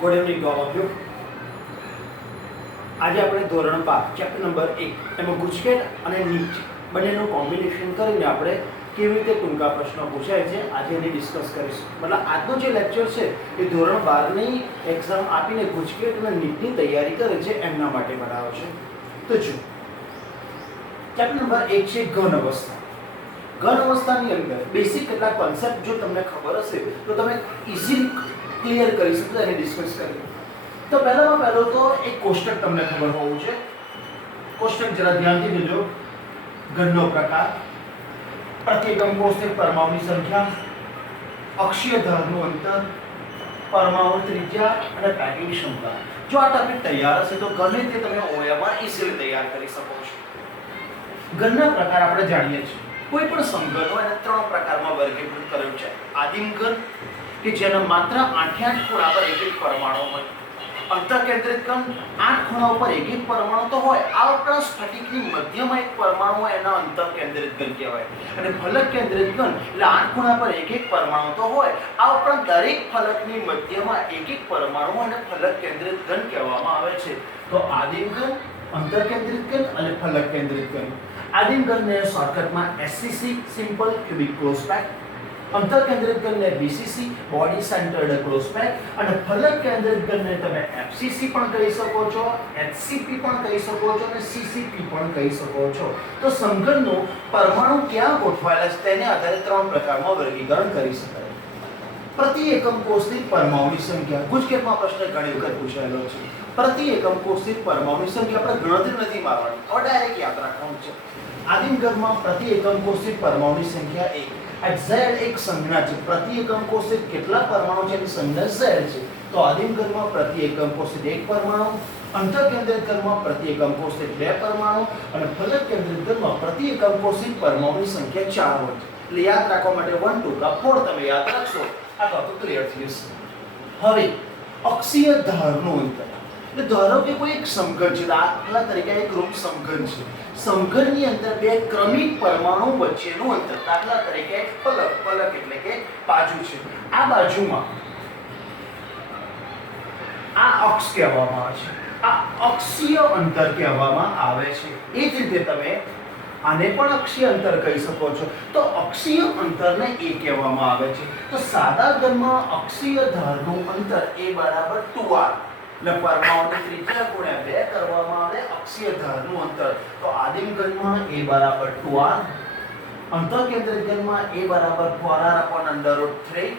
Good evening to all of you. આજે આપણે ધોરણ 5 ચેપ્ટર નંબર 1 એમાં ગુજકેટ અને નીટ બંનેનું કોમ્બિનેશન કરીને આપણે કેવી રીતે ટૂંકા પ્રશ્નો પૂછાય છે આજે એની ડિસ્કસ કરીશું. મતલબ આજનો જે લેક્ચર છે એ ધોરણ 12ની એક્ઝામ આપીને ગુજકેટ અને નીટની તૈયારી કરે છે એમના માટે બનાવ્યો છે. તો જો ચેપ્ટર નંબર 1 છે ઘન અવસ્થા. ઘન અવસ્થાની અંદર બેસિક કેટલાક કોન્સેપ્ટ જો તમને ખબર હશે તો તમે ઇઝીલી ક્લિયર કરી શકો અને ડિસ્કસ કરીએ. તો પહેલામાં પહેલો તો એક કોષ્ટક તમને ખબર હોવું છે. કોષ્ટક જરા ધ્યાનથી જોજો. ઘનનો પ્રકાર, પ્રતિ એકમ કોષ્ટક પરમાણુની સંખ્યા, અક્ષીય ધારનું અંતર, પરમાણુ ત્રિજ્યા અને પેકિંગ ક્ષમતા. જો આ ટોપિક તૈયાર હશે તો ગમે તે તમે ઓયામાં ઇઝીલી તૈયાર કરી શકો છો. ઘનના પ્રકાર આપણે જાણીએ છીએ. કોઈ પણ સમઘન હોય એને 3 પ્રકારમાં વર્ગીકૃત કર્યું છે. આદિમ ઘન કે જેના માત્ર 8 ખૂણા પર એક પરમાણુ હોય. અંતઃકેન્દ્રિત ઘન 8 ખૂણા ઉપર એક પરમાણુ તો હોય. આ ઉપરાંત સ્ફટિકની મધ્યમાં એક પરમાણુ હોય એના અંતઃકેન્દ્રિત ઘન કહેવાય. અને ફલક કેન્દ્રિત ઘન એટલે 8 ખૂણા પર એક પરમાણુ તો હોય. આ ઉપરાંત દરેક ફલકની મધ્યમાં એક પરમાણુ હોય અને ફલક કેન્દ્રિત ઘન કહેવામાં આવે છે. તો આદિમ ઘન, અંતઃકેન્દ્રિત ઘન અને ફલક કેન્દ્રિત ઘન. આદિમ ઘનને શોર્ટકટમાં SCC simple cubic close pack, અંતઃકેન્દ્રિત ઘનને BCC body centred close pack અને ફલક કેન્દ્રિત ઘનને તમે એફસીસી પણ કહી શકો છો, એચસીપી પણ કહી શકો છો અને સીસીપી પણ કહી શકો છો. તો સમઘનનો પરમાણુ ક્યાં ગોઠવાયેલા છે તેને આધારે 3 પ્રકારમાં વર્ગીકરણ કરી શકાય. પ્રતિ એકમ કોષની પરમાણુની સંખ્યા. ગુજકેટમાં પ્રશ્ન ઘણી વખત પૂછાયેલો છે. પ્રતિ એકમ કોષની પરમાણુની સંખ્યા આપણે ગણતરી નથી મારવાની, તો ડાયરેક્ટ યાદ રાખવાનું છે. આદિમ ઘનમાં પ્રતિ એકમ કોષની પરમાણુની સંખ્યા 1. આ Z એક સંજ્ઞા છે. પ્રતિ એકમ કોષે કેટલા પરમાણુ છે એની સંજ્ઞા Z છે. તો આદિમ ઘનમાં પ્રતિ એકમ કોષે 1 પરમાણુ, અંતઃકેન્દ્રિત ઘનમાં પ્રતિ એકમ કોષે 2 પરમાણુ અને ફલક કેન્દ્રિત ઘનમાં પ્રતિ એકમ કોષની પરમાણુની સંખ્યા 4 હોય છે. એટલે યાદ રાખવા માટે 1 2 કા 4 તમે યાદ રાખશો આ ટોપિક ક્લિયર થઈ જશે. હવે અક્ષીય ધારનું અંતર. એટલે ધારો કે કોઈ એક સમઘન છે, દાખલા તરીકે એક રૂપ સમઘન છે. સમઘનની અંદર 2 ક્રમિક પરમાણુ વચ્ચેનું અંતર, દાખલા તરીકે એક ફલક, ફલક એટલે કે બાજુ છે. આ બાજુમાં આ અક્ષ કહેવામાં આવે છે. આ અક્ષીય અંતર કહેવામાં આવે છે. એ જ રીતે તમે આને પણ અક્ષીય અંતર કહી શકો છો. તો અક્ષીય અંતરને a કહેવામાં આવે છે. તો સાદા ઘનમાં અક્ષીય ધારનું અંતર a બરાબર 2r એટલે પરમાણુની ત્રિજ્યા ગુણ્યા 2 કરવામાં આવે અક્ષીય ધારનું અંતર. તો આદિમ ઘનમાં a બરાબર 2r, અંતઃકેન્દ્રિત ઘનમાં a બરાબર 4r/√3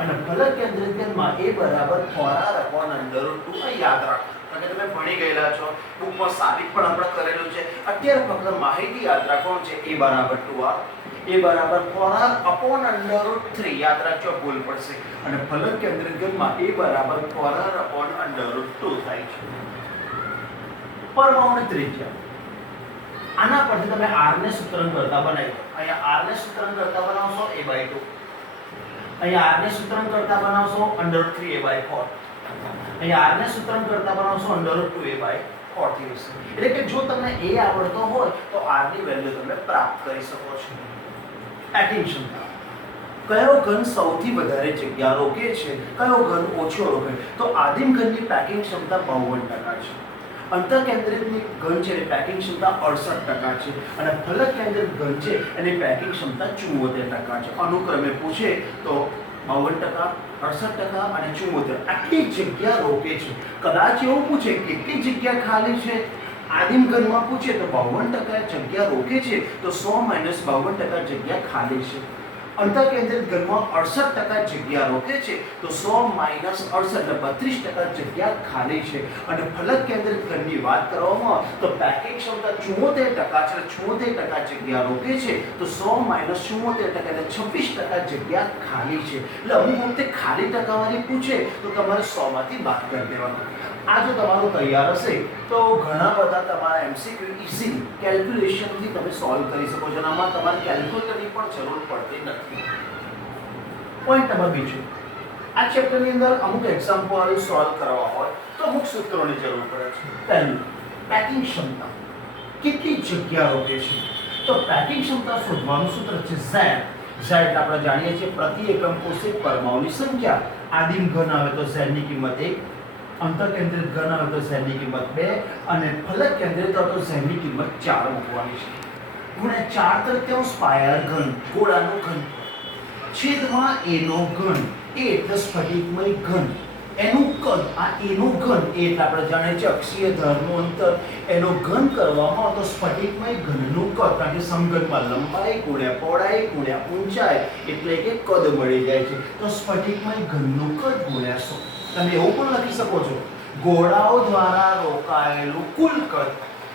અને ફલક કેન્દ્રિત ઘનમાં a બરાબર 4r/√2. યાદ રાખો કારણ કે તમે ભણી ગયેલા છો, બુકમાં સાબિત પણ આપણે કરેલું છે. અત્યારે ફક્ત માહિતી યાદ રાખવાનું છે. a બરાબર 2r, a બરાબર 4r/√3 યાદ રાખજો, ભૂલ પડશે. અને ફલક કેન્દ્રિત ઘનમાં a બરાબર 4r/√2 થાય છે. પરમાણુની ત્રિજ્યા. આના પરથી તમે r ને સૂત્રણ કરતા બનાવી. અહીંયા r ને સૂત્રણ કરતા બનાવશો a/2. અહીંયા r ને સૂત્રણ કરતા બનાવશો √3a/4. અહીંયા r ને સૂત્રણ કરતા બનાવશો √2a/4 થી હશે. એટલે કે જો તમને a આવડતો હોય તો r ની વેલ્યુ તમે પ્રાપ્ત કરી શકો છો. પેકિંગ ક્ષમતા. કયો ઘન સૌથી વધારે જગ્યા રોકે છે, કયો ઘન ઓછો રોકે? તો આદિમ ઘનની પેકિંગ ક્ષમતા 52% છે. અંતઃકેન્દ્રિતની ઘન છે એની પેકિંગ ક્ષમતા 68% છે અને ફલક કેન્દ્રિત ઘન છે એની પેકિંગ ક્ષમતા 74% છે. અનુક્રમે પૂછે તો 52%, 68% અને 74%. આટલી જગ્યા રોકે છે. કદાચ એવું પૂછે કેટલી જગ્યા ખાલી છે, આદિમ ઘનમાં પૂછે તો 52% જગ્યા રોકે છે, તો 100 - 52% જગ્યા ખાલી છે. અંતઃકેન્દ્રિત ઘનમાં 68% જગ્યા રોકે છે, તો 100 - 68 એટલે 32% જગ્યા ખાલી છે. અને ફલક કેન્દ્રિત ઘનની વાત કરવામાં તો પેકિંગ ક્ષમતા 74% છે, 74% જગ્યા રોકે છે, તો 100 - 74% એટલે 26% જગ્યા ખાલી છે. એટલે અમુક વખતે ખાલી ટકાવારી પૂછે તો તમારે 100 માંથી બાદ કરી દેવાનું. આ જો તમારું તૈયાર હશે તો ઘણા બધા તમારા એમસીક્યુ ઇઝીલી કેલ્ક્યુલેશનથી તમે સોલ્વ કરી શકો છો. આમાં તમારે કેલ્ક્યુલેટરની પણ જરૂર પડતી નથી. પોઈન્ટ નંબર 2, આ ચેપ્ટરની અંદર અમુક એક્ઝામ્પલ સોલ્વ કરવા હોય તો અમુક સૂત્રોની જરૂર પડે છે. પહેલું, પેકિંગ ક્ષમતા. કેટલી જગ્યા રોકે છે? તો પેકિંગ ક્ષમતા શોધવાનું સૂત્ર છે Z. Z એટલે આપણે જાણીએ છીએ પ્રતિ એકમ કોષે પરમાણુની સંખ્યા. આદિમ ઘન આવે તો Z ની કિંમત 1, અંતર કેન્દ્રિત ઘન આવે તો z ની કિંમત 2 અને ફલક કેન્દ્રિત હોય તો z ની કિંમત 4 મૂકવાની છે. ગુણ્યા 4 તૃતીયાંશ પાયાર ઘન ગોળાનો ઘન છેદમાં a નો ઘન a એટલે સ્ફટિકમય ઘન એનું કદ આ a નું ઘન a એટલે આપણે જાણીએ છીએ અક્ષીય ધારનું અંતર એનો ઘન કરવામાં તો સ્ફટિકમય ઘનનું કદ કારણ કે સમઘનમાં લંબાઈ ગુણ્યા પહોળાઈ ગુણ્યા ઊંચાઈ એટલે કે કદ મળી જાય છે. તો સ્ફટિકમય ઘનનું કદ ગુણ્યા 100. તમે એવું પણ લખી શકો છો ગોળાઓ દ્વારા રોકાયેલું કુલ કદ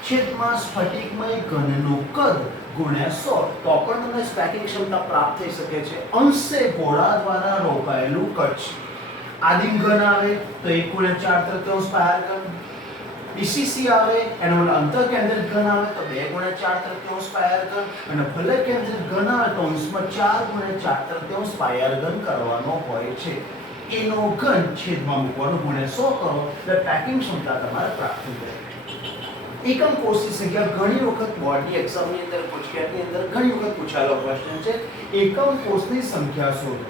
છેદમાં સ્ફટિકમય ઘનનું કદ ગુણ્યા 100. તો પણ તમને સ્પેકિંગ ક્ષમતા પ્રાપ્ત થઈ શકે છે. અંશે ગોળા દ્વારા રોકાયેલું કદ છે. આદિમ ઘન આવે તો 1 ગુણ્યા 4 તૃતીયાંશ પાયાર ઘન. બીસીસી આવે એનો મતલબ અંતર કેન્દ્રિત ઘન આવે તો 2 ગુણ્યા 4 તૃતીયાંશ પાયાર ઘન અને ફલક કેન્દ્રિત ઘન આવે તો અંશમાં 4 ગુણ્યા 4 તૃતીયાંશ પાયાર ઘન કરવાનો હોય છે. એનો ઘન છેદમાં મૂકવાનો ગુણ્યા 100 કરો એટલે પેકિંગ ક્ષમતા તમારે પ્રાપ્ત થઈ જાય. એકમ કોષની સંખ્યા ઘણી વખત બોર્ડની એક્ઝામની અંદર ગુજકેટની અંદર ઘણી વખત પૂછાયેલો પ્રશ્ન છે. એકમ કોષની સંખ્યા શોધો.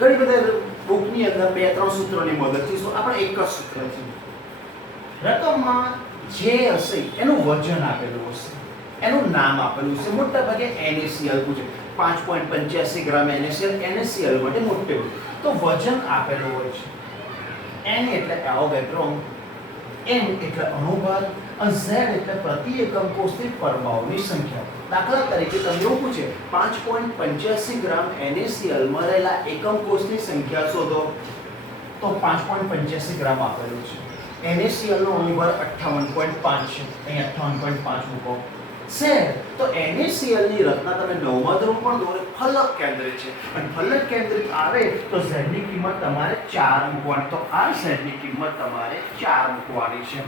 ઘણી બધા બુકની અંદર 2-3 સૂત્રોની મદદથી આપણે એક જ સૂત્રથી રકમમાં જે હશે એનું વજન આપેલું હશે એનું નામ આપેલું હશે. મોટા ભાગે NaCl પૂછે 5.85 ગ્રામ NaCl માટે મોટે તો વજન આપેલું હોય છે. N એટલે એવોગેડ્રો, M એટલે અણુભાર અને Z એટલે પ્રતિ એકમ કોષની પરમાણુની સંખ્યા. દાખલા તરીકે તમને એવું પૂછે 5.85 ગ્રામ NaCl માં રહેલા એકમ કોષની સંખ્યા શોધો તો 5.85 ગ્રામ આપેલું છે. NaCl નો અણુભાર 58.5 છે. અહીં 58.5 મૂકો. Z તો NaCl ની રચના તમે 9મા ધ્રુવ પણ દોરે ફલક કેન્દ્રિત છે અને ફલક કેન્દ્રિત આવે તો Z ની કિંમત તમારે 4 મૂકવાની. તો આ Z ની કિંમત તમારે 4 મૂકવાની છે.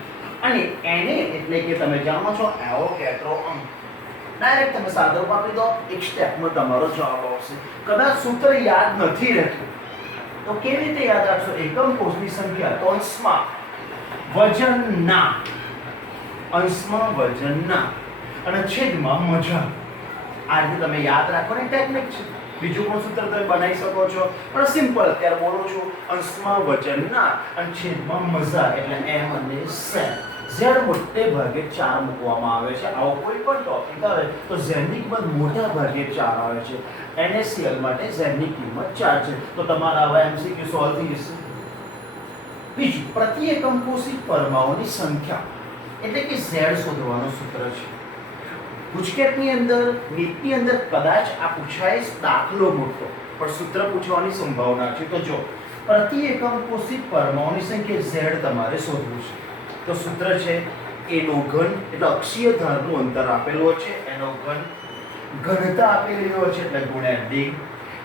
અને Na એટલે કે તમે જાણો છો એવોગેડ્રો અંક. ડાયરેક્ટ તમે સાદો રૂપ આપી દો એક સ્ટેપમાં તમારો જવાબ આવશે. કદાચ સૂત્ર યાદ નથી રહેતું તો કેવી રીતે યાદ રાખશો? એકમ કોષની સંખ્યા તો અંશમાં વજનના અને છેદમાં મજા. આ રીતે તમે યાદ રાખવાની ટેકનિક છે. બીજું પણ સૂત્ર તમે બનાવી શકો છો પણ સિમ્પલ અત્યારે બોલું છું. અંશમાં વજનના અને છેદમાં મજા એટલે M અને Z. Z મોટે ભાગે 4 મૂકવામાં આવે છે. આવો કોઈ પણ ટોપિક આવે તો Z ની કિંમત મોટા ભાગે 4 આવે છે. NaCl માટે Z ની કિંમત 4 છે. તો તમારા આવા MCQ સોલ્વ થઈ જશે. બીજું પ્રતિ એકમ કોષી પરમાણુની સંખ્યા એટલે કે Z શોધવાનું સૂત્ર છે. ગુજકેટની અંદર નીટની અંદર કદાચ આ પૂછાય દાખલો મોટો પણ સૂત્ર પૂછવાની સંભાવના છે. તો જો પ્રતિ એકમ કોષી પરમાણુની સંખ્યા Z તમારે શોધવું છે. તો સૂત્ર છે a નો ઘન એટલે અક્ષીય ધારનું અંતર આપેલું છે એનો ઘન ઘનતા આપેલી હોય છે એટલે ગુણ્યા d.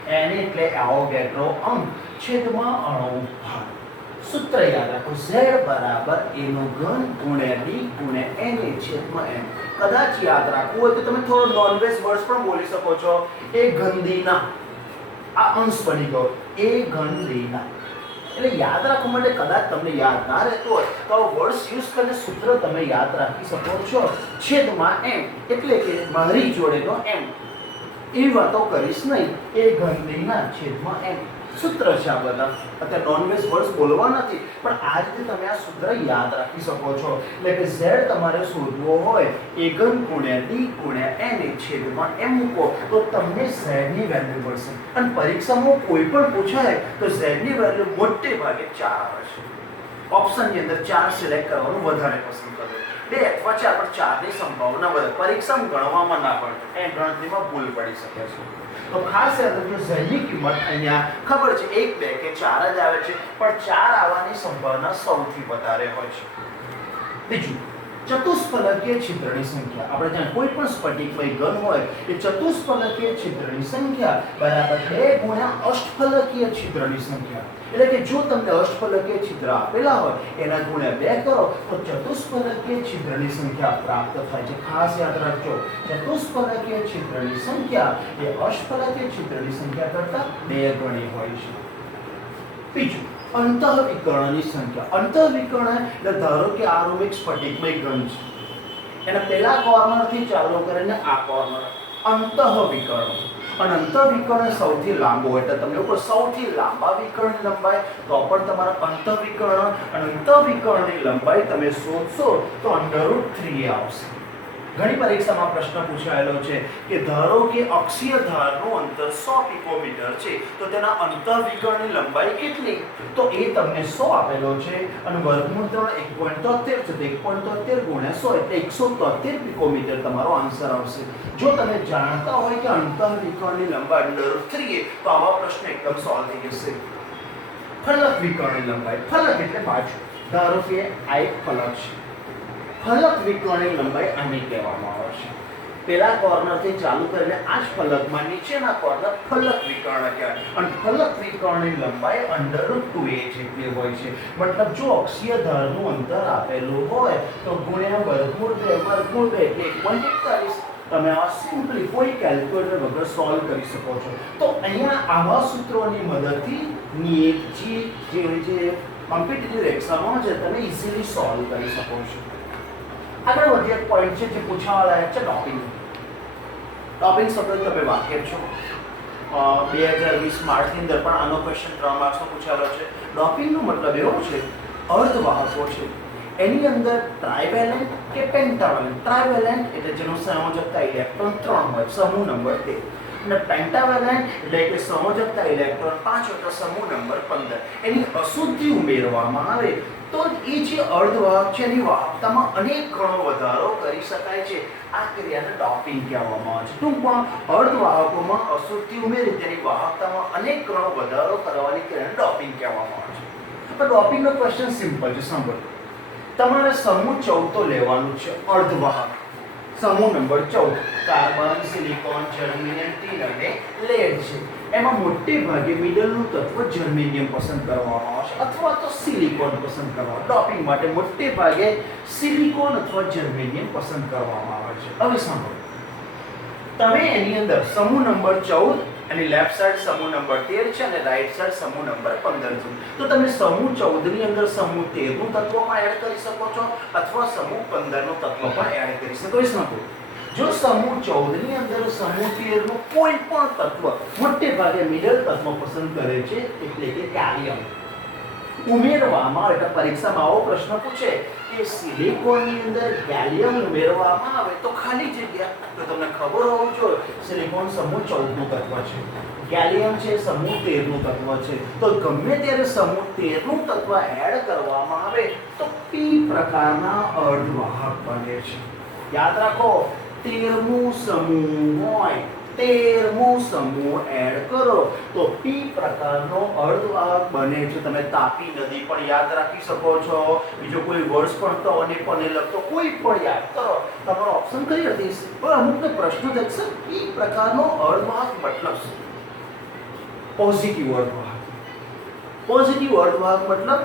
Na એટલે એવોગેડ્રો અંક છેદમાં અણુ ભાર. સૂત્ર યાદ રાખો Z બરાબર a નો ઘન ગુણ્યા d ગુણ્યા Na છેદમાં m. કદાચ યાદ રાખવું હોય તો તમે થોડો નોનવેજ વર્ડ્સ પણ બોલી શકો છો. એ ગંદીના આ અંશ બની ગયો એ ગંદીના. એટલે યાદ રાખવા માટે કદાચ તમને યાદ ના રહેતું હોય તો વર્ડ્સ યુઝ કરીને સૂત્ર તમે યાદ રાખી શકો છો. છેદમાં m એટલે કે મારી જોડેનો m. એવી વાતો કરીશ નહીં. એ ગંદીના છેદમાં m સૂત્ર છે. આ બધા અત્યારે નોનવેજ વર્ડ્સ બોલવા નથી પણ આ રીતે તમે આ સૂત્ર યાદ રાખી શકો છો. એટલે કે Z તમારે શોધવો હોય a ઘન ગુણ્યા d ગુણ્યા Na છેદમાં m મૂકો તો તમને Z ની વેલ્યુ મળશે. અને પરીક્ષામાં કોઈ પણ પૂછાય તો Z ની વેલ્યુ મોટે ભાગે 4 આવે છે. ઓપ્શનની અંદર 4 સિલેક્ટ કરવાનું વધારે પસંદ કરો. 2 અથવા 4 પણ 4 ની સંભાવના વધારે. પરીક્ષામાં ગણવામાં ના પડે એ ગણતરીમાં ભૂલ પડી શકે છે. તો ખાસ યાદ રાખજો Z ની કિંમત અહીંયા ખબર છે 1 2 કે 4 જ આવે છે પણ 4 આવવાની સંભાવના સૌથી વધારે હોય છે. બીજું ચતુષ્ફલકીય છિદ્રની સંખ્યા. આપણે જ્યાં કોઈ પણ સ્ફટિકમય ઘન હોય એ ચતુષ્ફલકીય છિદ્રની સંખ્યા બરાબર 2 ગુણ્યા અષ્ટફલકીય છિદ્રની સંખ્યા. એટલે કે જો તમને અષ્ટફલકીય છિદ્ર આપેલા હોય એના ગુણ્યા 2 કરો તો ચતુષ્ફલકીય છિદ્રની સંખ્યા પ્રાપ્ત થાય છે. ખાસ યાદ રાખજો ચતુષ્ફલકીય છિદ્રની સંખ્યા એ અષ્ટફલકીય છિદ્રની સંખ્યા કરતાં 2 ગણી હોય છે. બીજું અંતઃવિકર્ણની સંખ્યા. અંતઃવિકર્ણ એટલે ધારો કે આ રૂમ એક સ્ફટિકમય ઘન છે. એના પહેલા કોર્નરથી ચાલુ કરીને આ કોર્નર અંતઃવિકર્ણ. અને અંતઃવિકર્ણ સૌથી લાંબો એટલે તમને ઉપર સૌથી લાંબા વિકર્ણની લંબાઈ તો પણ તમારા અંતઃવિકર્ણ અને અંતઃવિકર્ણની લંબાઈ તમે શોધશો તો √3a આવશે. ઘણી પરીક્ષામાં પ્રશ્ન પૂછાયેલો છે કે ધારો કે અક્ષીય ધારનું અંતર 100 પિકોમીટર છે તો તેના અંતઃવિકર્ણની લંબાઈ કેટલી, તો એ તમને 100 આપેલો છે અને વર્ગમૂળ 1.73 છે તો 1.73 ગુણ્યા 100 એટલે 173 પિકોમીટર તમારો આન્સર આવશે. જો તમે જાણતા હોય કે અંતઃવિકર્ણની લંબાઈ √3a તો આવા પ્રશ્ન એકદમ સોલ્વ થઈ જશે. ફલક વિકર્ણની લંબાઈ, ફલક એટલે બાજુ, ધારો કે આ એક ફલક છે. ફલક વિકર્ણની લંબાઈ આને કહેવામાં આવે છે. પેલા કોર્નરથી ચાલુ કરીને આ જ ફલકમાં નીચેના કોર્નર ફલક વિકર્ણ કહેવાય અને ફલક વિકર્ણની લંબાઈ √2a જેટલી હોય છે. મતલબ જો અક્ષીય ધારનું અંતર આપેલું હોય તો ગુણ્યા વર્ગમૂળ 2 એટલે 1.41. તમે આ સિમ્પલી કોઈ કેલ્ક્યુલેટર વગર સોલ્વ કરી શકો છો. તો અહીંયા આવા સૂત્રોની મદદથી નીટ જે કોમ્પિટિટિવ એક્ઝામમાં છે તમે ઇઝીલી સોલ્વ કરી શકો છો. આગળ વધીએ પોઈન્ટ છે જે પૂછાવાળા છે ડોપિંગ. ડોપિંગ શબ્દ તમે વાકેફ છો. 2020 માર્ચની અંદર પણ આનો ક્વેશ્ચન 3 માર્ક્સનો પૂછાયેલો છે. ડોપિંગનો મતલબ એવો છે અર્ધવાહકો છે એની અંદર ટ્રાઇવેલેન્ટ કે પેન્ટાવેલેન્ટ. ટ્રાઇવેલેન્ટ એટલે જેનો સંયોજકતા ઇલેક્ટ્રોન 3 હોય, સમૂહ નંબર 13. અને પેન્ટાવેલેન્ટ એટલે કે સંયોજકતા ઇલેક્ટ્રોન 5 હોય તો સમૂહ નંબર 15. એની અશુદ્ધિ ઉમેરવામાં આવે તો એ જે અર્ધવાહક છે એની વાહકતામાં અનેક ગણો વધારો કરી શકાય છે. આ ક્રિયાને ડોપિંગ કહેવામાં આવે છે. ટૂંકમાં અર્ધવાહકોમાં અશુદ્ધિ ઉમેરી તેની વાહકતામાં અનેક ગણો વધારો કરવાની ક્રિયાને ડોપિંગ કહેવામાં આવે છે. તો ડોપિંગનો ક્વેશ્ચન સિમ્પલ છે, સાંભળો. તમારે સમૂહ 14 તો લેવાનું છે અર્ધવાહક. સમૂહ number 14 carbon, silicon, germanium, tin અને લેડ છે. એમાં મોટે ભાગે મિડલનું તત્વ જર્મેનિયમ પસંદ કરવામાં આવશે અથવા તો સિલિકોન પસંદ કરવામાં. ડોપિંગ માટે મોટે ભાગે સિલિકોન અથવા જર્મેનિયમ પસંદ કરવામાં આવે છે. હવે સાંભળો, તમે એની અંદર સમૂહ નંબર 14 અને લેફ્ટ સાઈડ સમૂહ નંબર 13 છે અને રાઈટ સાઈડ સમૂહ નંબર 15 છે. તો તમે સમૂહ 14 ની અંદર સમૂહ 13 નું તત્વ પણ એડ કરી શકો છો અથવા સમૂહ 15 નું તત્વ પણ એડ કરી શકો છો. જો સમૂહ 14 ની અંદર સમૂહ 13 નું કોઈ પણ તત્વ મોટે ભાગે મિડલ તત્વ પસંદ કરે છે એટલે કે કેલિયમ ઉમેરવામાં એટલે પરીક્ષામાં આવો પ્રશ્ન પૂછે કે સિલિકોનની અંદર ગેલિયમ ઉમેરવામાં આવે તો ખાલી જગ્યા તો તમને ખબર હોવું જોઈએ સિલિકોન સમૂહ 14 નું તત્વ છે, ગેલિયમ છે સમૂહ 13 નું તત્વ છે. તો ગમે ત્યારે સમૂહ 13 નું તત્વ એડ કરવામાં આવે તો p પ્રકારના અર્ધવાહક બને છે. યાદ રાખો, 13મું સમૂહ હોય, 13મું સમૂહ એડ કરો તો p પ્રકારનો અર્ધવાહક બને છે. તમે તાપી નદી પણ યાદ રાખી શકો છો. બીજો કોઈ વર્ડ્સ પણ તો અને પણ લગતો કોઈ પણ યાદ કરો. તમારો ઓપ્શન કઈ હતી? પણ અમુકને પ્રશ્ન થશે p પ્રકારનો અર્ધવાહક મતલબ શું? પોઝિટિવ અર્ધવાહક. પોઝિટિવ અર્ધવાહક મતલબ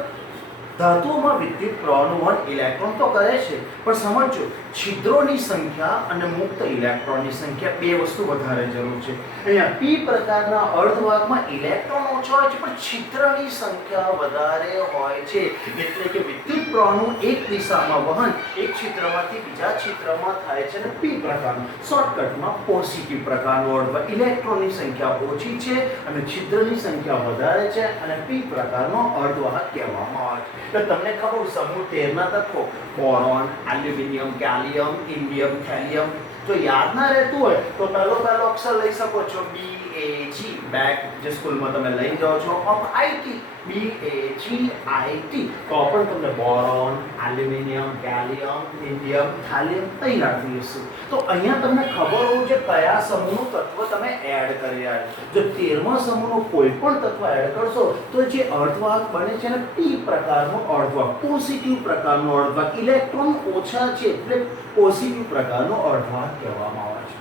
ધાતુઓમાં વિદ્યુત પ્રવાહનું વહન ઇલેક્ટ્રોન તો કરે છે પણ સમજો છિદ્રોની સંખ્યા અને મુક્ત ઇલેક્ટ્રોનની સંખ્યા બે વસ્તુ વધારે જરૂર છે. અહીંયા p પ્રકારના અર્ધવાહકમાં ઇલેક્ટ્રોન ઓછા હોય છે પણ છિદ્રની સંખ્યા વધારે હોય છે. એટલે કે વિદ્યુત પ્રવાહનું એક દિશામાં વહન એક છિદ્રમાંથી બીજા છિદ્રમાં થાય છે અને p પ્રકારનું શોર્ટકટમાં પોઝિટિવ પ્રકારનું અર્ધવાહક. ઇલેક્ટ્રોનની સંખ્યા ઓછી છે અને છિદ્રની સંખ્યા વધારે છે અને p પ્રકારનો અર્ધવાહક કહેવામાં આવે છે. તો તમને ખબર સમૂહ 13 ના તત્વો boron, aluminium, gallium, indium, thallium જો યાદ ના રહેતું હોય તો પહેલો અક્ષર લઈ શકો છો BAG. બેક જે સ્કૂલમાં તમે લઈ જાઓ છો ઓફ IT BAGIT તો પણ તમને boron, aluminium, gallium, indium, thallium તૈયાર થઈ જશે. તો અહીંયા તમને ખબર હોવું છે કયા સમૂહનું તત્વ તમે એડ કરી રહ્યા છો. જો 13મા સમૂહનું કોઈ પણ તત્વ એડ કરશો તો જે અર્ધવાહક બને છે ને p પ્રકારનો અર્ધવાહક, પોઝિટિવ પ્રકારનો અર્ધવાહક. ઇલેક્ટ્રોન ઓછા છે એટલે પોઝિટિવ પ્રકારનો અર્ધવાહક કહેવામાં આવે છે.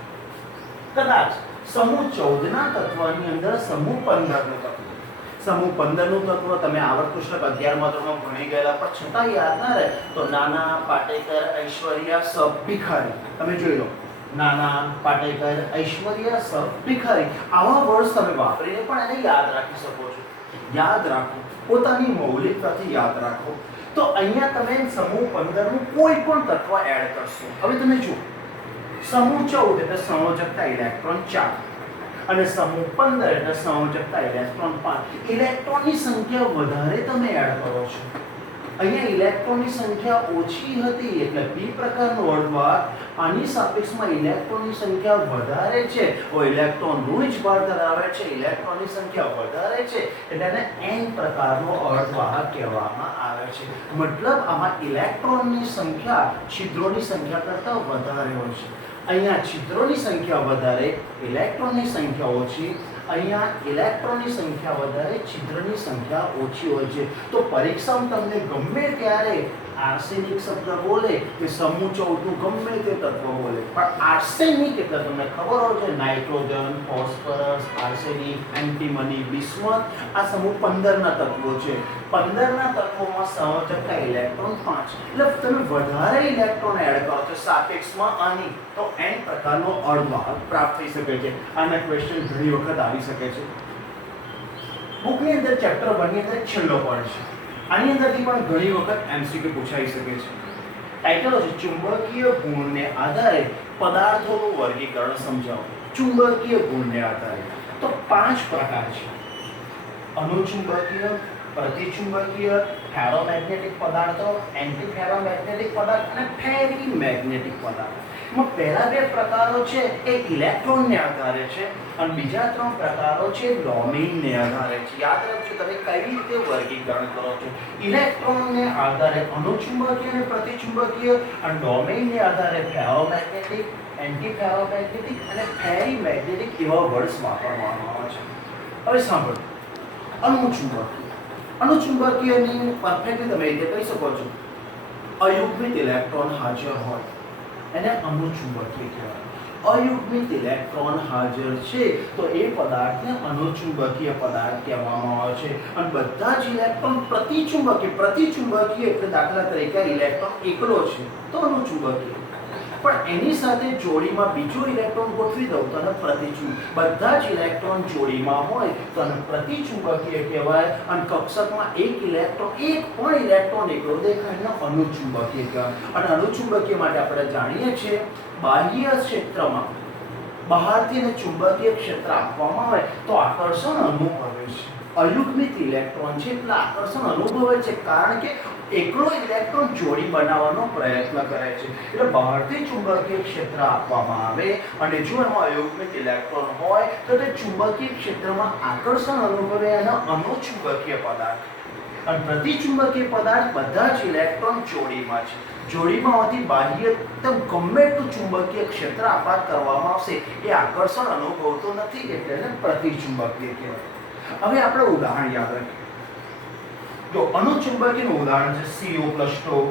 કદાચ સમૂહ 14 ના તત્વની અંદર સમૂહ 15 નું તત્વ, સમૂહ 15 નું તત્વ તમે આવર્ત પુસ્તક 11મા ધોરણમાં ભણી ગયેલા પણ છતાં યાદ ના રહે તો નાના, પાટેકર, ઐશ્વર્યા, સબ, ભિખારી તમે જોઈ લો. નાના, પાટેકર, ઐશ્વર્યા, સબ, ભિખારી આવા વર્ડ્સ તમે વાપરીને પણ એને યાદ રાખી શકો છો. યાદ રાખો, પોતાની મૌલિકતાથી યાદ રાખો. તો અહીંયા તમે સમૂહ 15 નું કોઈ પણ તત્વ એડ કરશો. હવે તમે જુઓ સમૂહ 14 એટલે સંયોજકતા ઇલેક્ટ્રોન 4 અને સમૂહ 15 એટલે સંયોજકતા ઇલેક્ટ્રોન 5. ઇલેક્ટ્રોનની સંખ્યા વધારે તમે એડ કરો છો. અહીંયા ઇલેક્ટ્રોનની સંખ્યા ઓછી હતી એટલે p પ્રકારનો અર્ધવાહક, આની સાપેક્ષમાં ઇલેક્ટ્રોનની સંખ્યા વધારે છે, ઓ ઇલેક્ટ્રોન ઋણ જ ભાર ધરાવે છે, ઇલેક્ટ્રોનની સંખ્યા વધારે છે એટલે એને n પ્રકારનો અર્ધવાહક કહેવામાં આવે છે. મતલબ આમાં ઇલેક્ટ્રોનની સંખ્યા છિદ્રોની સંખ્યા કરતાં વધારે હોય છે. અહીંયા છિદ્રોની સંખ્યા વધારે, ઇલેક્ટ્રોનની સંખ્યા ઓછી. અહીંયા ઇલેક્ટ્રોનની સંખ્યા વધારે, છિદ્રની સંખ્યા ઓછી હોય છે. તો પરીક્ષામાં તમને ગમે ત્યારે આર્સેનિક શબ્દ બોલે કે સમૂહ 14 ગમે તે તત્વ બોલે, પણ આર્સેનિક એટલે તમને ખબર હોય છે nitrogen, phosphorus, arsenic, antimony, bismuth, આ સમૂહ 15 ના તત્વો છે. 15 ના તત્વોમાં સંયોજકતા ઇલેક્ટ્રોન 5 એટલે તમે વધારે ઇલેક્ટ્રોન એડ કરો છો સાપેક્ષમાં આની, તો n પ્રકારનો અર્ધવાહક પ્રાપ્ત થઈ શકે છે. આના ક્વેશ્ચન ઘણી વખત આવી શકે છે. બુકની અંદર ચેપ્ટર 1 ની અંદર છેલ્લો પોઈન્ટ છે. આની અંદરથી પણ ઘણી વખત એમસીક્યુ પૂછાઈ શકે છે. ટાઇટલ છે ચુંબકીય ગુણને આધારે પદાર્થોનું વર્ગીકરણ સમજાવો. ચુંબકીય ગુણને આધારે તો 5 પ્રકાર છે: અનુચુંબકીય, પ્રતિચુંબકીય, ફેરોમેગ્નેટિક પદાર્થો, એન્ટીફેરોમેગ્નેટિક પદાર્થ અને ફેરીમેગ્નેટિક પદાર્થ. એમાં પહેલા 2 પ્રકારો છે એ ઇલેક્ટ્રોનને આધારે છે અને બીજા 3 પ્રકારો છે ડોમેઇનને આધારે છે. યાદ રાખજો તમે કઈ રીતે વર્ગીકરણ કરો છો. ઇલેક્ટ્રોનને આધારે અનુચુંબકીય અને પ્રતિચુંબકીય અને ડોમેઇનને આધારે ફેરોમેગ્નેટિક, એન્ટીફેરોમેગ્નેટિક અને ફેરીમેગ્નેટિક એવા વર્ડ્સ વાપરવામાં આવે છે. હવે સાંભળો, અનુચુંબકીય. અનુચુંબકીયની પરફેક્ટલી તમે રીતે કહી શકો છો અયુગ્મિત ઇલેક્ટ્રોન હાજર હોય એને અનુચુંબકીય કહેવાય. અયુગ્મિત ઇલેક્ટ્રોન હાજર છે તો એ પદાર્થને અનુચુંબકીય પદાર્થ કહેવામાં આવે છે. અને બધા જ ઇલેક્ટ્રોન પ્રતિચુંબકીય. પ્રતિચુંબકીય એટલે દાખલા તરીકે ઇલેક્ટ્રોન એકલો છે તો અનુચુંબકીય, પણ એની સાથે જોડીમાં બીજો ઇલેક્ટ્રોન ગોઠવી દઉં તો એને પ્રતિચુંબકીય. બધા જ ઇલેક્ટ્રોન જોડીમાં હોય તો એને પ્રતિચુંબકીય કહેવાય. અને કક્ષકમાં એક પણ ઇલેક્ટ્રોન એકલો દેખાય એને અનુચુંબકીય કહેવાય. અને અનુચુંબકીય માટે આપણે જાણીએ છીએ બાહ્ય ક્ષેત્રમાં બહારથી એને ચુંબકીય ક્ષેત્ર આપવામાં આવે તો આકર્ષણ અનુભવે છે. અયુગ્મિત ઇલેક્ટ્રોન છે એટલે આકર્ષણ અનુભવે છે કારણ કે એકલો ઇલેક્ટ્રોન જોડી બનાવવાનો પ્રયત્ન કરે છે. એટલે બહારથી ચુંબકીય ક્ષેત્ર આપવામાં આવે અને જો એમાં અયુગ્મિત ઇલેક્ટ્રોન હોય તો તે ચુંબકીય ક્ષેત્રમાં આકર્ષણ અનુભવે અને અનુચુંબકીય પદાર્થ. અને પ્રતિચુંબકીય પદાર્થ બધા જ ઇલેક્ટ્રોન જોડીમાં છે. જોડીમાં હોવાથી બાહ્ય ગમે એટલું ચુંબકીય ક્ષેત્ર આપાત કરવામાં આવશે એ આકર્ષણ અનુભવતો નથી એટલે એને પ્રતિચુંબકીય કહેવાય. હવે આપણે ઉદાહરણ યાદ રાખીએ. જો અનુચુંબકીયનું ઉદાહરણ છે CO+2,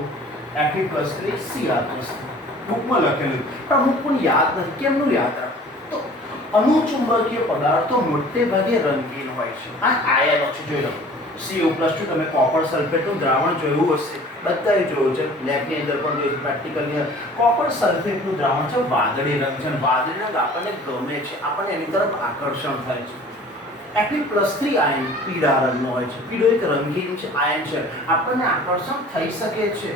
Fe+3, Cr+3. બુકમાં લખેલું પણ અમુક પણ યાદ નથી. કેમનું યાદ રાખવું? તો અનુચુંબકીય પદાર્થો મોટે ભાગે રંગીન હોય છે. આ આયનો છે, જોઈ લો. CO+2 તમે કોપર સલ્ફેટનું દ્રાવણ જોયું હશે, બધાએ જોયું છે, લેબની અંદર પણ જોયું, પ્રેક્ટિકલી. કોપર સલ્ફેટનું દ્રાવણ છે વાદળી રંગ છે અને વાદળી રંગ આપણને ગમે છે, આપણને એની તરફ આકર્ષણ થાય છે. Fe+3 આયન પીળા રંગનો હોય છે. પીળો એક રંગીન છે આયન છે, આપણને આકર્ષણ થઈ શકે છે.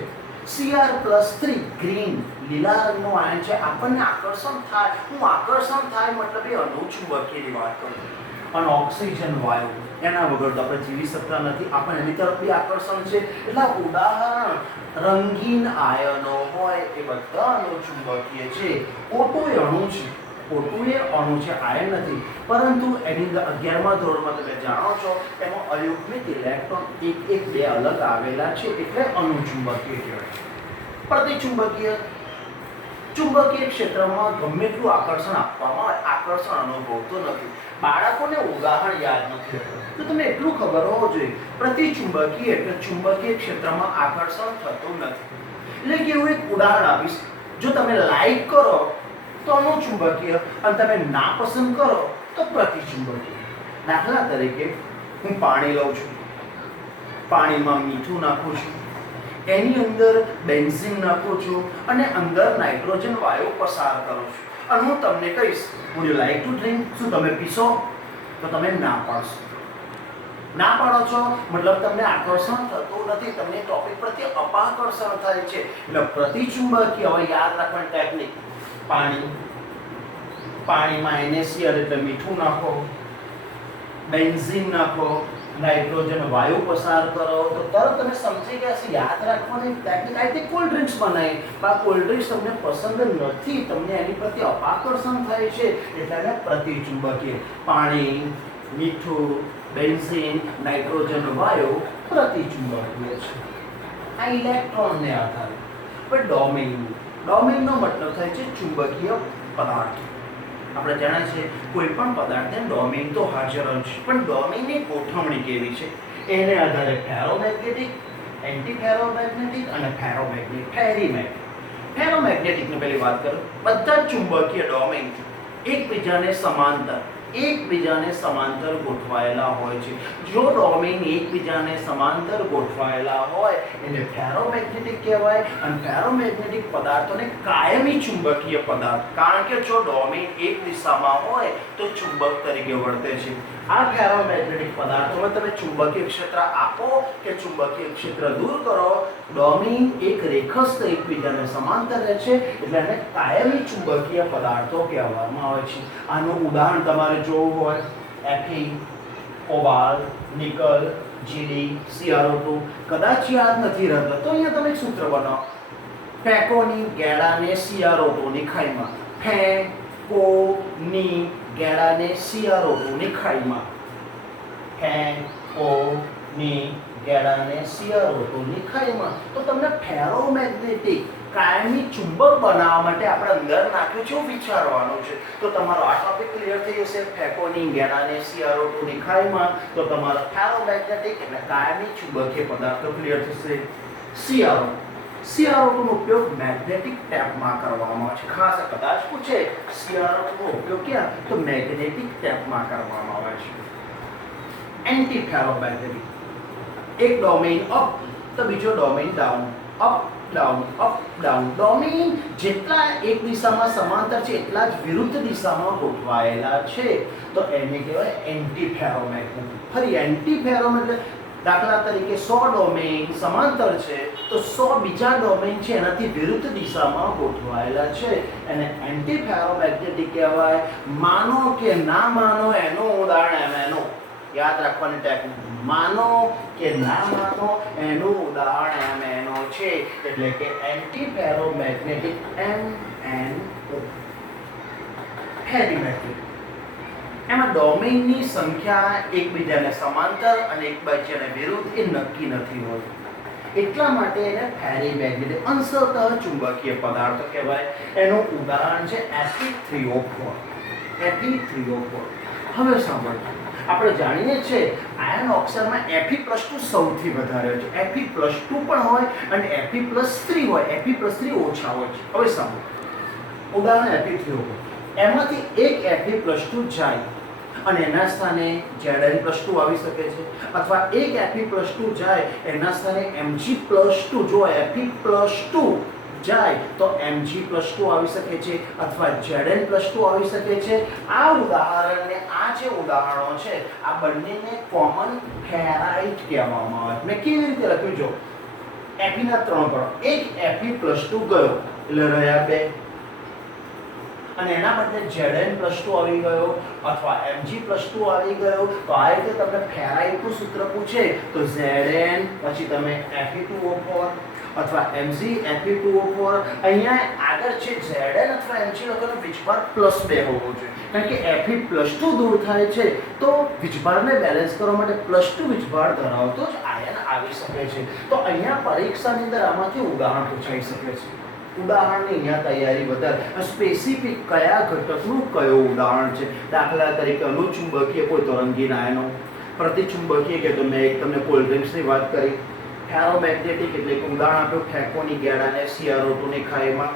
Cr+3 ગ્રીન લીલા રંગનો આયન છે, આપણને આકર્ષણ થાય. હું આકર્ષણ થાય મતલબ એ અનુચુંબકીયની વાત કરું છું. અને ઓક્સિજન વાયુ એના વગર તો આપણે જીવી શકતા નથી, આપણને એની તરફ બી આકર્ષણ છે. એટલે ઉદાહરણ રંગીન આયનો હોય એ બધા અનુચુંબકીય છે. O2 એ અણુ છે, O2 એ અણુ છે, આયન નથી. પરંતુ એની અંદર 11મા ધોરણમાં તમે જાણો છો એમાં અયુગ્મિત ઇલેક્ટ્રોન એક બે અલગ આવેલા છે એટલે અનુચુંબકીય કહેવાય. પ્રતિચુંબકીય ચુંબકીય ક્ષેત્રમાં ગમે એટલું આકર્ષણ આપવામાં આવે, આકર્ષણ અનુભવતો નથી. બાળકોને ઉદાહરણ યાદ નથી તો તમે એટલું ખબર હોવું જોઈએ પ્રતિચુંબકીય એટલે ચુંબકીય ક્ષેત્રમાં આકર્ષણ થતું નથી. એટલે કે હું એક ઉદાહરણ આપીશ. જો તમે લાઈક કરો તો અનુચુંબકીય અને તમે ના પસંદ કરો તો પ્રતિચુંબકીય. દાખલા તરીકે હું પાણી લઉં છું, પાણીમાં મીઠું નાખું છું, એની અંદર બેન્ઝીન નાખું છું અને અંદર નાઇટ્રોજન વાયુ પસાર કરું છું અને હું તમને કહીશ would you like to drink? શું તમે પીશો? તો તમે ના પાડશો. ના પાડો છો મતલબ તમને આકર્ષણ થતું નથી, તમને ટોપિક પ્રત્યે અપાકર્ષણ થાય છે. એટલે પ્રતિચુંબકીય, હવે યાદ રાખવાની ટેકનિક, પાણી, પાણીમાં NaCl એટલે મીઠું નાખો, બેન્ઝીન નાખો, નાઇટ્રોજન વાયુ પસાર કરો, તો તરત તમે સમજી ગયા છે. યાદ રાખવાની ટેકનિક આ રીતે કોલ્ડ ડ્રિંક્સ બનાવી, પણ આ કોલ્ડ ડ્રિંક્સ તમને પસંદ નથી, તમને એની પ્રત્યે અપાકર્ષણ થાય છે, એટલે એને પ્રતિચુંબકીય. પાણી, મીઠું, બેન્ઝીન, નાઇટ્રોજન વાયુ પ્રતિચુંબકીય છે. આ ઇલેક્ટ્રોનને આધારે. પણ ડોમેઇનનો મતલબ થાય છે ચુંબકીય પદાર્થ. આપણે જાણીએ છીએ કોઈ પણ પદાર્થને ડોમેઇન તો હાજર જ છે, પણ ડોમેઇનની ગોઠવણી કેવી છે એને આધારે ફેરોમેગ્નેટિક, એન્ટી ફેરોમેગ્નેટિક અને ફેરીમેગ્નેટિક. ફેરોમેગ્નેટિકની પહેલી વાત કરું. બધા ચુંબકીય ડોમેઇન એકબીજાને સમાંતર ગોઠવાયેલા હોય છે. જો ડોમેઇન એકબીજાને સમાંતર ગોઠવાયેલા હોય એને ફેરોમેગ્નેટિક કહેવાય. અને ફેરોમેગ્નેટિક પદાર્થોને કાયમી ચુંબકીય પદાર્થ, કારણ કે જો ડોમેઇન એક દિશામાં હોય તો ચુંબક તરીકે વર્તે છે. આ ફેરોમેગ્નેટિક પદાર્થોમાં તમે ચુંબકીય ક્ષેત્ર આપો કે ચુંબકીય ક્ષેત્ર દૂર કરો, ડોમેઇન એક રેખસ્થ એકબીજાને સમાંતર રહે છે, એટલે એને કાયમી ચુંબકીય પદાર્થો કહેવામાં આવે છે. આનું ઉદાહરણ તમારે જોવું હોય, Fe, cobalt, nickel, GD, CrO2. કદાચ યાદ નથી રહેતા તો અહીંયા તમે એક સૂત્ર બનાવો. ફેકોની ગેડાને CrO2 ની ખાઈમાં. ફેકોની ગેડાને CrO2 ની ખાઈમાં. ફેકોની ગેડાને CrO2 ની ખાઈમાં. તો તમને ફેરોમેગ્નેટિક કાયમી ચુંબક બનાવવા માટે આપણે અંદર નાખ્યું છે વિચારવાનું છે. તો તમારો આ ટોપિક ક્લિયર થઈ જશે. ફેકોની ગેડાને CrO2 ની ખાઈમાં, તો તમારો ફેરોમેગ્નેટિક એટલે કાયમી ચુંબકીય પદાર્થો ક્લિયર થશે. CrO2 નો ઉપયોગ મેગ્નેટિક ટેપમાં કરવામાં આવે છે. ખાસ કદાચ પૂછે CrO2 નો ઉપયોગ ક્યાં, તો મેગ્નેટિક ટેપમાં કરવામાં આવે છે. એન્ટી ફેરોમેગ્નેટિક, એક ડોમેઇન અપ તો બીજો domain down. Up down, up down. Domain જેટલા એક દિશામાં સમાંતર છે એટલા જ વિરુદ્ધ દિશામાં ગોઠવાયેલા છે, તો એને કહેવાય એન્ટી ફેરોમેગ્નેટિક. ફરી એન્ટી ફેરોમેગ્નેટિક, દાખલા તરીકે 100 ડોમેઇન સમાંતર છે તો 100 બીજા ડોમેઇન છે એનાથી વિરુદ્ધ દિશામાં ગોઠવાયેલા છે, એને એન્ટી ફેરોમેગ્નેટિક કહેવાય. માનો કે ના માનો એનું ઉદાહરણ MNO. યાદ રાખવાની ટેકનિક. માનો કે ના માનો એનું ઉદાહરણ MNO છે, એટલે કે એન્ટી ફેરોમેગ્નેટિક MNO. ફેરીમેગ્નેટિક, એમાં ડોમેઇનની સંખ્યા એકબીજાને સમાંતર અને એકબીજાને વિરુદ્ધ એ નક્કી નથી હોતી, એટલા માટે એને ફેરીમેગ્નેટિક અંશતઃ ચુંબકીય પદાર્થો કહેવાય. એનું ઉદાહરણ છે Fe3O4. હવે સાંભળો, આપણે જાણીએ છીએ આયર્ન ઓક્સાઇડમાં Fe+2 સૌથી વધારે હોય છે. Fe+2 પણ હોય અને Fe+3 હોય. Fe+3 ઓછા હોય છે. હવે સાંભળો, ઉદાહરણ Fe3O4. એમાંથી એક Fe+2 જાય અને એના સ્થાને Zn+2 આવી શકે છે, અથવા એક Fe+2 જાય એના સ્થાને Mg+2. જો Fe+2 જાય તો Mg+2 આવી શકે છે, અથવા Zn+2 આવી શકે છે. આ ઉદાહરણને, આ જે ઉદાહરણો છે આ બંનેને કોમન ફેરાઇટ કહેવામાં આવે છે. મેં કેવી રીતે લખ્યું, જો Fe ના 3 ગણો, એક Fe+2 ગયો એટલે રહ્યા 2, અને એના બદલે Zn+2 આવી ગયો અથવા Mg+2 આવી ગયો. તો આ રીતે તમને ફેરાઇટનું સૂત્ર પૂછે તો Zn પછી તમે Fe2O4 અથવા Mg Fe2O4. અહીંયા આગળ છે Zn અથવા Mg લખવાનો વીજભાર +2 હોવો જોઈએ, કારણ કે Fe+2 દૂર થાય છે તો વીજભારને બેલેન્સ કરવા માટે +2 વીજભાર ધરાવતો જ આયન આવી શકે છે. તો અહીંયા પરીક્ષાની અંદર આમાંથી ઉદાહરણ પૂછાઈ શકે છે. ઉદાહરણની અહીંયા તૈયારી વધારે સ્પેસિફિક કયા ઘટકનું કયું ઉદાહરણ છે. દાખલા તરીકે અનુચુંબકીય કોઈ તરંગી આયનો, પ્રતિચુંબકીય કે તો મેં તમને કોલ્ડ ડ્રિંક્સની વાત કરી. ફેરોમેગ્નેટિક એટલે કે ઉદાહરણ આપ્યું ફેકોની ગેડાને CrO2 ની ખાઈમાં.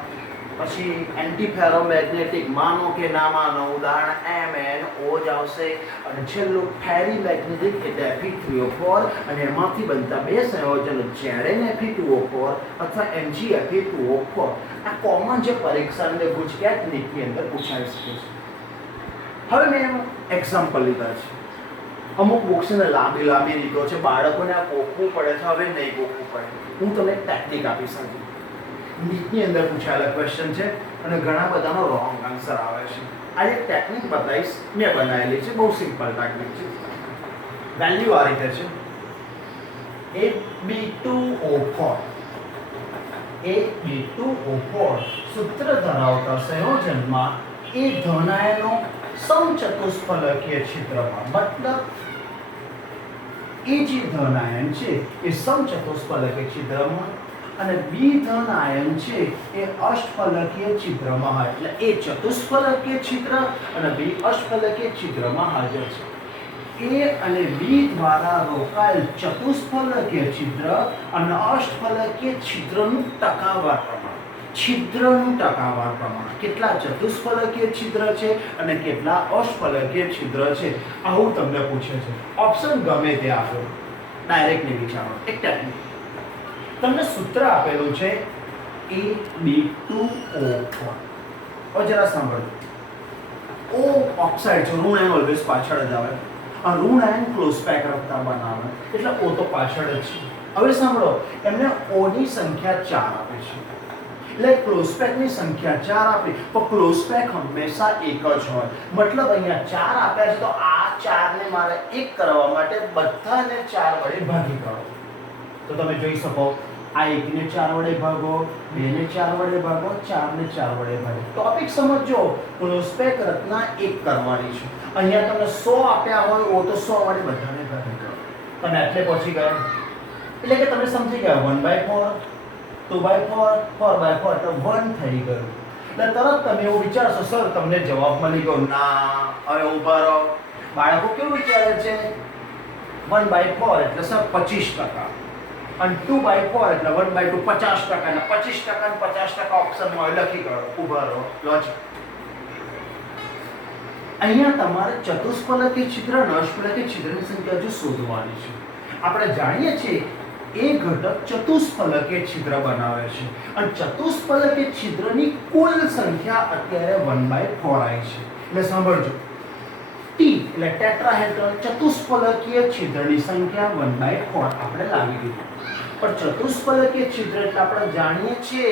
પછી એન્ટી ફેરોમેગ્નેટિક, માનો કે ના માનો ઉદાહરણ MNO જ આવશે. અને છેલ્લું ફેરીમેગ્નેટિક એટલે Fe3O4, અને એમાંથી બનતા બે સંયોજનો Zn-Fe2O4 અથવા Mg-Fe2O4. આ કોમન જે પરીક્ષાની ગુજકેટ નીટની અંદર પૂછાઈ શકે છે. હવે મેં એક્ઝામ્પલ લીધા છે. અમુક બુક્સને લાંબી રીતો છે, બાળકોને આ ગોખવું પડે છે, હવે નહીં ગોખવું પડે. હું તમને ટેકનિક આપી શકું. નીટની અંદર પૂછાયેલા ક્વેશ્ચન છે અને ઘણા બધાનો રોંગ આન્સર આવે છે. આ એક ટેકનિક બતાવીશ, મેં બનાવેલી છે, બહુ સિમ્પલ ટેકનિક છે. વેલ્યુ આ રીતે છે Ab2O4. Ab2O4 સૂત્ર ધરાવતા સંયોજનમાં એ ધન આયનો સમચતુષ્ફલકીય છિદ્રમાં, મતલબ એ જે ધન આયન છે એ સમચતુષ્ફલકીય છિદ્રમાં અને બી ધન આયન છે એ અષ્ટફલકીય છિદ્રમાં હોય. એટલે એ ચતુષ્ફલકીય છિદ્ર અને બી અષ્ટફલકીય છિદ્રમાં હાજર છે. એ અને બી દ્વારા રોકાયેલ ચતુષ્ફલકીય છિદ્ર અને અષ્ટફલકીય છિદ્રનું ટકાવાર પ્રમાણ, છિદ્રનું ટકાવાર પ્રમાણ, કેટલા ચતુષ્ફલકીય છિદ્ર છે અને કેટલા અષ્ટફલકીય છિદ્ર છે, આવું તમને પૂછે છે. ઓપ્શન ગમે તે આપો, ડાયરેક્ટ નહીં વિચારો. એક ટેકનિક તમને સૂત્ર આપેલું છે Ab2O4. હવે જરા સાંભળો. O ઓક્સાઇડ છે, ઋણ આયન ઓલવેઝ પાછળ જ આવે. આ ઋણ આયન ક્લોઝ પેક રખતા બનાવે એટલે O તો પાછળ જ છે. હવે સાંભળો, એમને O ની સંખ્યા 4 આપે છે, એટલે ક્લોઝ પેક ની સંખ્યા 4 આપી, તો ક્લોઝ પેક હંમેશા એક જ હોય. મતલબ અહીંયા 4 આપ્યા છે, તો આ 4 ને મારે 1 કરવા માટે બધાને 4 વડે ભાગી કરો. તો તમે જોઈ શકો, આ 1 ને 4 વડે ભાગો, 2 ને 4 વડે ભાગો, 4 ને 4 વડે ભાગો. ટોપિક સમજો, ક્લોઝ પેક રચના 1 કરવાની છે. અહીંયા તમે 100 આપ્યા હોય ઓ તો 100 વડે બધાને ભાગી કરો. તમે એટલે પહોંચી ગયા, એટલે કે તમે સમજી ગયા 1/4, 2/4, 4/4 એટલે 1 થઈ ગયું. એટલે તરત તમે એવું વિચારશો, સર તમને જવાબ મળી ગયો. ના, હવે ઊભા રહો. બાળકો કેવું વિચારે છે, 1/4 એટલે સર 25%, અને 2/4 એટલે 1/2 50%, અને 25% અને 50% ઓપ્શનમાં લખી કરો. ઊભા રહો, લોજિક. અહીંયા તમારે ચતુષ્ફલકીય છિદ્ર અને અષ્ટફલકીય છિદ્રની સંખ્યા જો શોધવાની છે. આપણે જાણીએ છીએ એ ઘટક ચતુષ્ફલકીય છિદ્ર બનાવે છે, અને ચતુષ્ફલકીય છિદ્રની કુલ સંખ્યા અત્યારે 1/4 આવી છે. એટલે સાંભળજો, T એટલે ટેટ્રાહેડ્રલ ચતુષ્ફલકીય છિદ્રની સંખ્યા 1/4 આપણે લાવી દીધી. પણ ચતુષ્ફલકીય છિદ્ર એટલે આપણે જાણીએ છીએ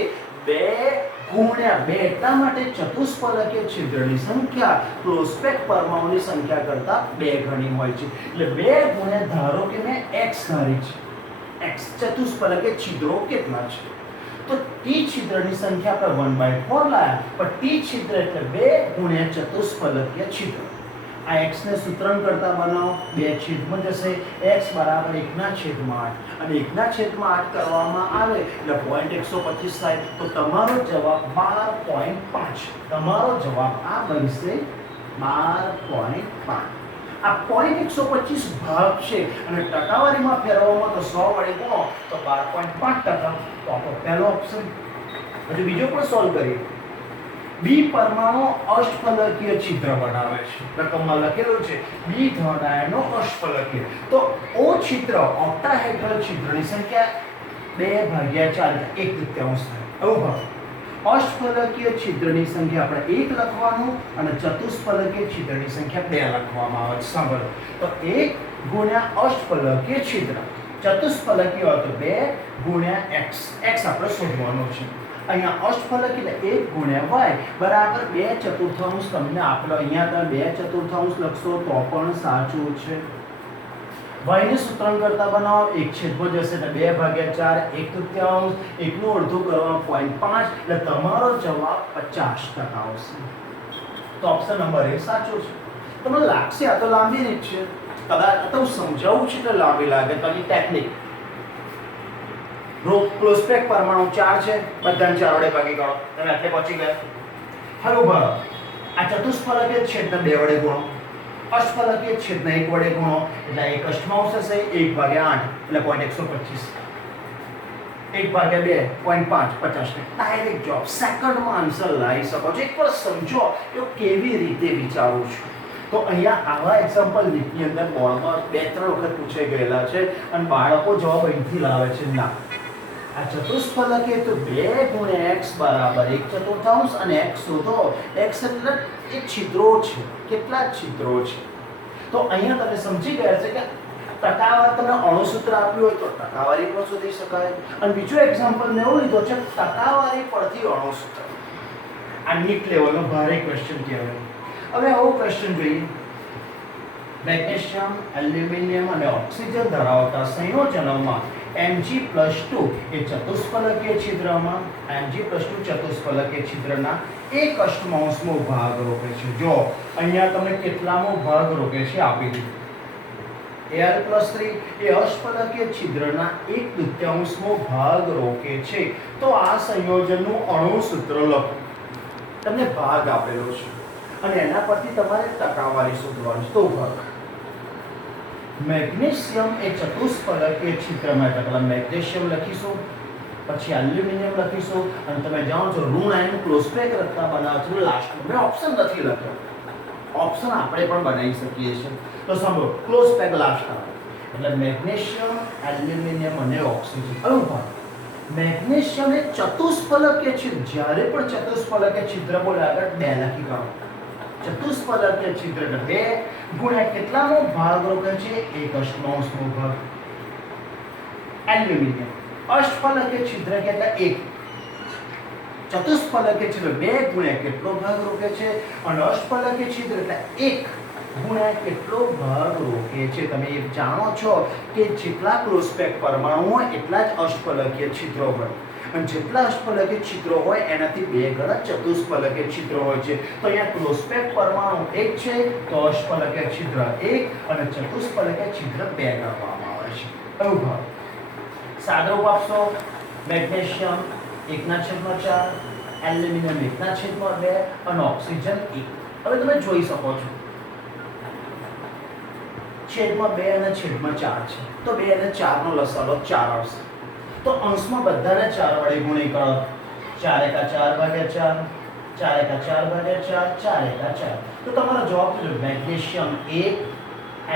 2 ગુણ્યા 2, એટલા માટે ચતુષ્ફલકીય છિદ્રની સંખ્યા ક્લોઝ પેક પરમાણુની સંખ્યા કરતા 2 ગણી હોય છે. એટલે 2 ગુણ્યા, ધારો કે મેં x ધારી છે, x ચતુષ્ફલકીય છિદ્રો કેટલા છે, તો T છિદ્રની સંખ્યા આપણે 1/4 લાયા, પણ T છિદ્ર એટલે 2 ગુણ્યા ચતુષ્ફલકીય છિદ્ર. આ x ને સૂત્રણ કરતા બનાવો, 2 છેદમાં જશે, x બરાબર 1/8, અને 1/8 કરવામાં આવે એટલે 0.125 થાય. તો તમારો જવાબ 12.5. તમારો જવાબ આ બનશે 12.5. આ 0.125 ભાગ છે, અને ટકાવારીમાં ફેરવવામાં તો 100 વડે ગુણો તો 12.5%. તો આપણો પહેલો ઓપ્શન. હજુ બીજો પણ સોલ્વ કરીએ. બી પરમાણુ અષ્ટફલકીય છિદ્ર બનાવે છે, રકમમાં લખેલું છે બી ધન આયનો અષ્ટફલકીય. તો O છિદ્ર, ઓક્ટાહેડ્રલ છિદ્રની સંખ્યા 2/4 એટલે 1/3 થાય. આવું ભાગ અષ્ટફલકીય છિદ્રની સંખ્યા આપણે 1 લખવાનું, અને ચતુષ્ફલકીય છિદ્રની સંખ્યા 2 લખવામાં આવે છે. સાંભળો, તો 1 ગુણ્યા અષ્ટફલકીય છિદ્ર, ચતુષ્ફલકીય હોય તો 2 ગુણ્યા x, x આપણે શોધવાનો છે. અહીંયા અષ્ટફલક એટલે 1 ગુણ્યા y બરાબર 2/4 તમને આપેલો. અહીંયા તમે 2/4 લખશો તો પણ સાચું છે. y ને સૂત્રણ કરતા બનાવો, 1 છેદમાં જશે એટલે 2/4, 1/3, 1 નું અડધું કરવા 0.5, એટલે તમારો જવાબ 50% આવશે. તો ઓપ્શન નંબર A સાચો છે. તમને લાગશે આ તો લાંબી રીત છે, કદાચ આ તો સમજાવું છે એટલે લાંબી લાગે. તો આની ટેકનિક, ક્લોઝ પેક પરમાણુ 4 છે, બધાને 4 વડે ભાગી કરો, તમે એટલે પહોંચી ગયા. હવે ઉભા, આ ચતુષ્ફલકીય છેદને 2 વડે ગુણો, અષ્ટફલકીય છેદને 1 વડે ગુણો, એટલે 1 અષ્ટમાંશ થશે, 1/8 એટલે 0.125, 1/2 0.5, 50. ડાયરેક્ટ જવાબ, સેકન્ડમાં આન્સર લાવી શકો છો. એકવાર સમજો કે હું કેવી રીતે વિચારું છું. તો અહીંયા આવા એક્ઝામ્પલ નીટની અંદર બોર્ડમાં 2-3 વખત પૂછાઈ ગયેલા છે, અને બાળકો જવાબ અહીંથી લાવે છે. ના, આ ચતુષ્ફલકીય તો 2 ગુણ્યા x બરાબર 1/4, અને x શોધો. x એટલે એ છિદ્રો છે, કેટલા છિદ્રો છે. તો અહીંયા તમે સમજી ગયા છે કે ટકાવાર તમને અણુસૂત્ર આપ્યું હોય તો ટકાવારી પણ શોધી શકાય. અને બીજો એક્ઝામ્પલ મેં એવું લીધો છે ટકાવારી પરથી અણુસૂત્ર. આ નીટ લેવલનો ભારે ક્વેશ્ચન કહેવાય. હવે આવો ક્વેશ્ચન જોઈએ. મેગ્નેશિયમ, એલ્યુમિનિયમ અને ઓક્સિજન ધરાવતા સંયોજનોમાં Mg+2 એ ચતુષ્ફલકીય છિદ્રમાં Mg+2 ચતુષ્ફલકીય છિદ્રના એક અષ્ટમાંશમો ભાગ રોકે છે. જો અહીંયા તમને કેટલામો ભાગ રોકે છે આપી દીધું. Al+3 એ અષ્ટફલકીય છિદ્રના 1/2 ભાગ રોકે છે. તો આ સંયોજનનું અણુ સૂત્ર લખો. તમને ભાગ આપેલો છે અને એના પરથી તમારે ટકાવારી શોધવાની છે. તો ભાગ મેગ્નેશિયમ એ ચતુષ્ફલકીય છિદ્રમાં એટલે મેગ્નેશિયમ લખીશું, પછી એલ્યુમિનિયમ લખીશું અને તમે જાણો છો ઋણ આયન ક્લોઝ પેક રચના બનાવો છો લાસ્ટમાં. મેં ઓપ્શન નથી લખ્યો, ઓપ્શન આપણે પણ બનાવી શકીએ છીએ. તો સાંભળો, ક્લોઝ પેક લાસ્ટ આવે એટલે મેગ્નેશિયમ, એલ્યુમિનિયમ અને ઓક્સિજન. હવે ભાગ મેગ્નેશિયમ એ ચતુષ્ફલકીય છિદ્ર, જ્યારે પણ ચતુષ્ફલકીય છિદ્ર બોલે આગળ 2 લખી કાઢો. ચતુષ્ફલકીય છિદ્ર એટલે 2 ગુણ્યા કેટલામો ભાગ રોકે છે? 1/8મો ભાગ. એલ્યુમિનિયમ અષ્ટફલકીય છિદ્ર એટલે 1, ચતુષ્ફલકીય છિદ્ર 2 ગુણ્યા કેટલો ભાગ રોકે છે? અને અષ્ટફલકીય છિદ્ર એટલે 1 ગુણ્યા કેટલો ભાગ રોકે છે? તમે એ જાણો છો કે જેટલા ક્લોઝ પેક પરમાણુ હોય એટલા જ અષ્ટફલકીય છિદ્રો હોય અને જેટલા અષ્ટફલકીય છિદ્રો હોય એનાથી 2 ગણા ચતુષ્ફલકીય છિદ્રો હોય છે. તો અહીંયા ક્લોઝ પેક પરમાણુ 1 છે તો અષ્ટફલકીય છિદ્ર 1 અને ચતુષ્ફલકીય છિદ્ર 2 ગણવામાં આવે છે. એવું ભાગ સાદો રૂપ આપશો. મેગ્નેશિયમ 1/4, એલ્યુમિનિયમ 1/2 અને ઓક્સિજન 1. હવે તમે જોઈ શકો છો છેદમાં 2 અને છેદમાં 4 છે તો 2 અને 4 નો લસાઅ 4 આવશે. તો અંશમાં બધાને 4 વડે ગુણી કરો. 4 × 4/4, 4 × 4/4, 4 × 4. તો તમારો જવાબ છે મેગ્નેશિયમ 1,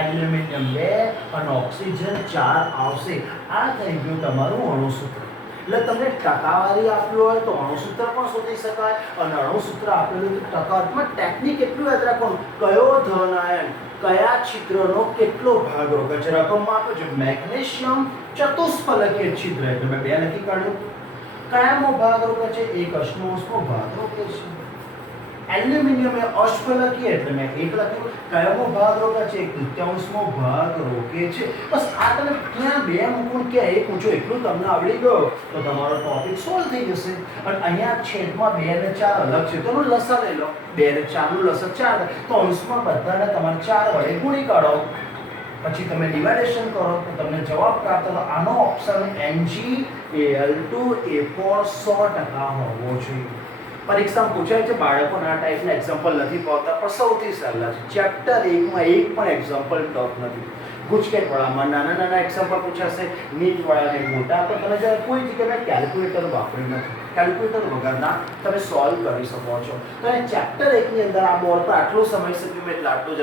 એલ્યુમિનિયમ 2 અને ઓક્સિજન 4 આવશે. આ થઈ ગયું તમારું અણુ સૂત્ર. એટલે તમને ટકાવારી આપ્યું હોય તો અણુ સૂત્ર પણ શોધી શકાય અને અણુ સૂત્ર આપેલું તો ટકાવારીમાં ટેકનિક એટલું યાદ રાખવાનું, કયો ધન આયન કયા છિદ્રનો કેટલો ભાગ રોકે છે. રકમમાં આપો છે મેગ્નેશિયમ ચતુષ્ફલકીય છિદ્ર એટલે મેં 2 લખી કાઢ્યું. કયામો ભાગ રોકે છે? 1/8મો ભાગ રોકે છે. એલ્યુમિનિયમ એ અષ્ટફલકીય એટલે મેં 1 લખ્યું. કયામો ભાગ રોકે છે? 1/3 ભાગ રોકે છે. બસ આ તમે ક્યાં 2 મૂકું કે 1 મૂકો એટલું તમને આવડી ગયો તો તમારો ટોપિક સોલ્વ થઈ જશે. અને અહીંયા છેદમાં 2 અને 4 અલગ છે તો લસાઅ લઈ લો. 2 અને 4 નું લસાઅ 4 તો અંશમાં બધાને તમારે 4 વડે ગુણી કાઢો. પછી તમે ડિવાઇડેશન કરો તો તમને જવાબ પ્રાપ્ત થાય. આનો ઓપ્શન NgAl2A4 100% હોવો જોઈએ. પરીક્ષામાં પૂછાય છે, બાળકોના આ ટાઈપના એક્ઝામ્પલ નથી પાવતા પણ સૌથી સહેલા છે. ચેપ્ટર 1 માં એક પણ એક્ઝામ્પલ ટફ નથી. ગુજકેટ વાળામાં નાના એક્ઝામ્પલ પૂછાશે, નીટ વાળાને મોટા. પણ તમે જ્યારે કોઈ જગ્યાએ કેલ્ક્યુલેટર વાપર્યું નથી, કેલ્ક્યુલેટર વગરના તમે સોલ્વ કરી શકો છો. તો ચેપ્ટર 1 ની અંદર આ બોર્ડ પર આટલો સમય સુધી મેં આટલું જ